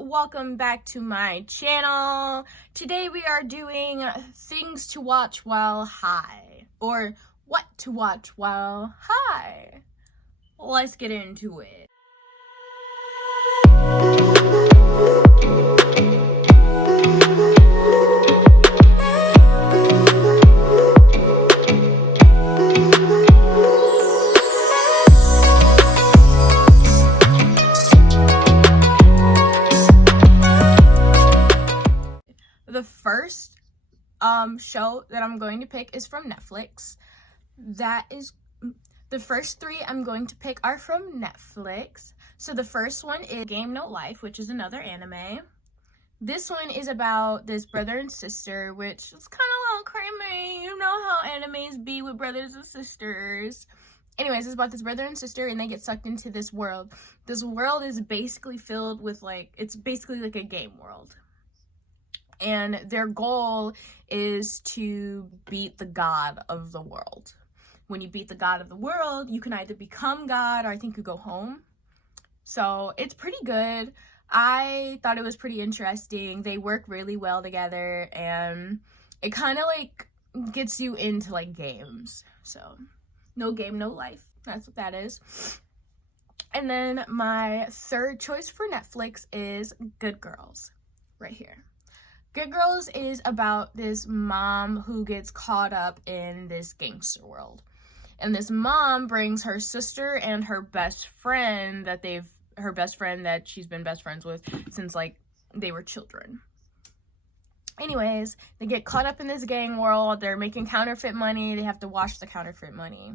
welcome back to my channel. Today we are doing things to watch while high, or what to watch while high. Let's get into it. The first show that I'm going to pick is from Netflix. The first three I'm going to pick are from Netflix. So the first one is Game No Life, which is another anime. This one is about this brother and sister, which is kind of a little creepy. You know how animes be with brothers and sisters. Anyways, it's about this brother and sister, and they get sucked into this world. This world is basically filled with, it's basically like a game world. And their goal is to beat the god of the world. When you beat the god of the world, you can either become God or I think you go home. So it's pretty good. I thought it was pretty interesting. They work really well together, and it kind of gets you into games. So no game, no life. That's what that is. And then my third choice for Netflix is Good Girls, right here. Good Girls is about this mom who gets caught up in this gangster world. And this mom brings her sister and her best friend that she's been best friends with since they were children. Anyways, they get caught up in this gang world. They're making counterfeit money. They have to wash the counterfeit money.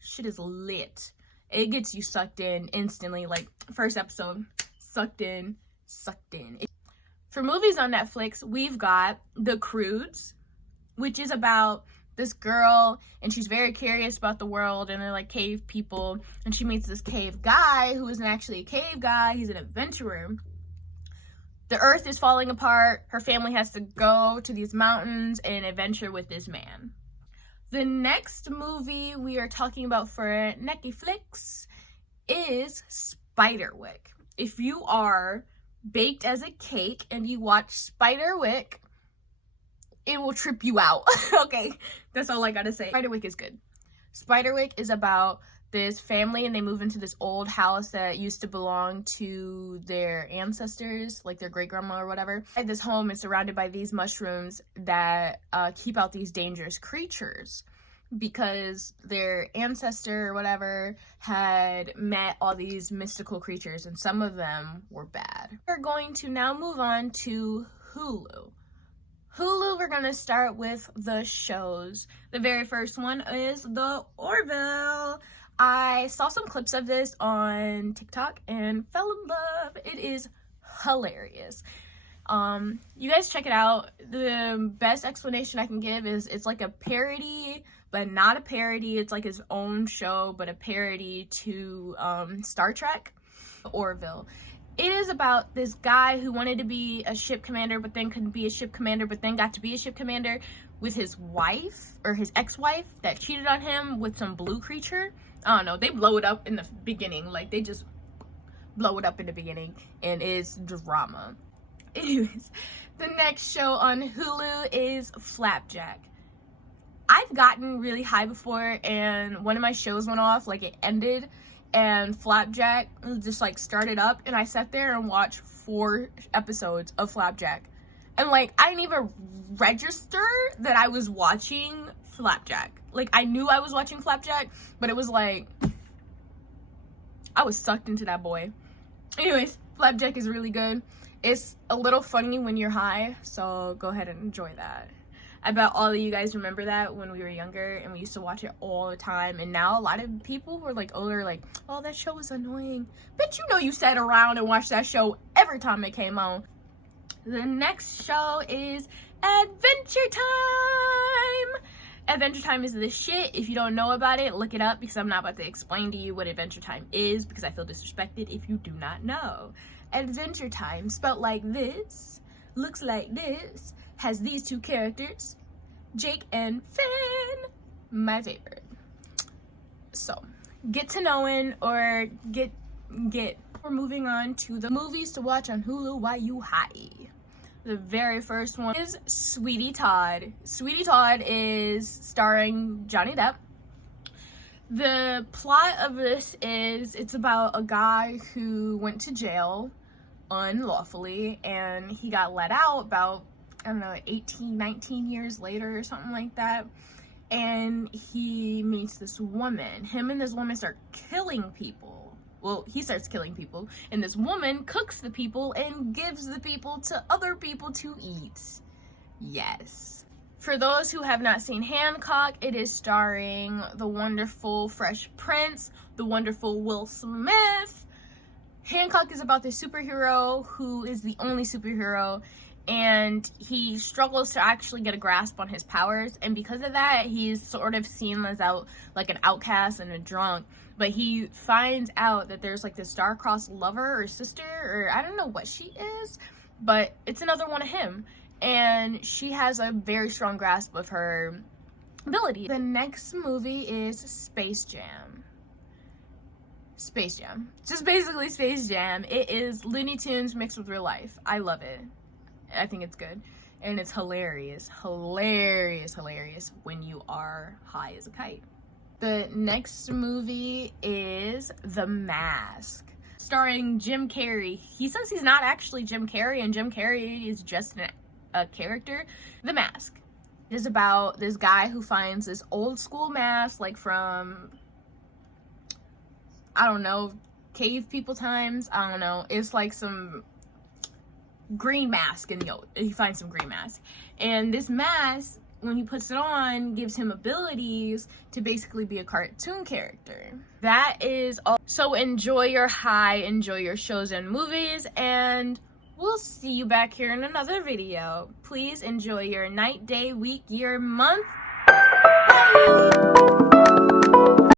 Shit is lit. It gets you sucked in instantly. First episode, sucked in. For movies on Netflix, we've got The Croods, which is about this girl, and she's very curious about the world, and they're cave people, and she meets this cave guy who isn't actually a cave guy. He's an adventurer. The earth is falling apart. Her family has to go to these mountains and adventure with this man. The next movie we are talking about for Netflix is Spiderwick. If you are baked as a cake and you watch Spiderwick, it will trip you out. Okay, that's all I gotta say. Spiderwick is good. Spiderwick is about this family, and they move into this old house that used to belong to their ancestors, their great grandma or whatever. And this home is surrounded by these mushrooms that keep out these dangerous creatures, because their ancestor or whatever had met all these mystical creatures, and some of them were bad. We're going to now move on to Hulu. Hulu, we're going to start with the shows. The very first one is the Orville. I saw some clips of this on TikTok and fell in love. It is hilarious. You guys check it out. The best explanation I can give is it's like a parody, but not a parody. It's like his own show, but a parody to Star Trek, Orville. It is about this guy who wanted to be a ship commander, but then couldn't be a ship commander, but then got to be a ship commander with his wife, or his ex-wife, that cheated on him with some blue creature. I don't know, they blow it up in the beginning. They just blow it up in the beginning, and it's drama. Anyways, the next show on Hulu is Flapjack. I've gotten really high before, and one of my shows went off, it ended, and Flapjack just started up, and I sat there and watched 4 episodes of Flapjack. And I didn't even register that I was watching Flapjack. I knew I was watching Flapjack, but it was I was sucked into that boy. Anyways, Flapjack is really good. It's a little funny when you're high, so go ahead and enjoy that. I bet all of you guys remember that when we were younger, and we used to watch it all the time. And now a lot of people who are older oh, that show was annoying. But you sat around and watched that show every time it came on. The next show is Adventure Time. Adventure Time is the shit. If you don't know about it, look it up, because I'm not about to explain to you what Adventure Time is, because I feel disrespected if you do not know. Adventure Time, spelled like this, looks like this, has these 2 characters, Jake and Finn, my favorite. So, get to knowing, or get we're moving on to the movies to watch on Hulu while you high. The very first one is Sweetie Todd. Sweetie Todd is starring Johnny Depp. The plot of this is it's about a guy who went to jail unlawfully and he got let out about, I don't know, 18, 19 years later or something like that. And he meets this woman. Him and this woman start killing people. Well, he starts killing people, and this woman cooks the people and gives the people to other people to eat. Yes. For those who have not seen Hancock, it is starring the wonderful Fresh Prince, the wonderful Will Smith. Hancock is about this superhero who is the only superhero, and he struggles to actually get a grasp on his powers, and because of that, he's sort of seen as like an outcast and a drunk. But he finds out that there's like this star-crossed lover or sister, or I don't know what she is, but it's another one of him. And she has a very strong grasp of her ability. The next movie is Space Jam. Space Jam. Just basically Space Jam. It is Looney Tunes mixed with real life. I love it. I think it's good. And it's hilarious. Hilarious, hilarious when you are high as a kite. The next movie is The Mask, starring Jim Carrey. He says he's not actually Jim Carrey, and Jim Carrey is just a character. The Mask is about this guy who finds this old school mask, like from, I don't know, cave people times. I don't know. It's like some green mask, and he finds some green mask. And this mask, when he puts it on, gives him abilities to basically be a cartoon character. That is all. So enjoy your high, enjoy your shows and movies, and we'll see you back here in another video. Please enjoy your night, day, week, year, month. Bye!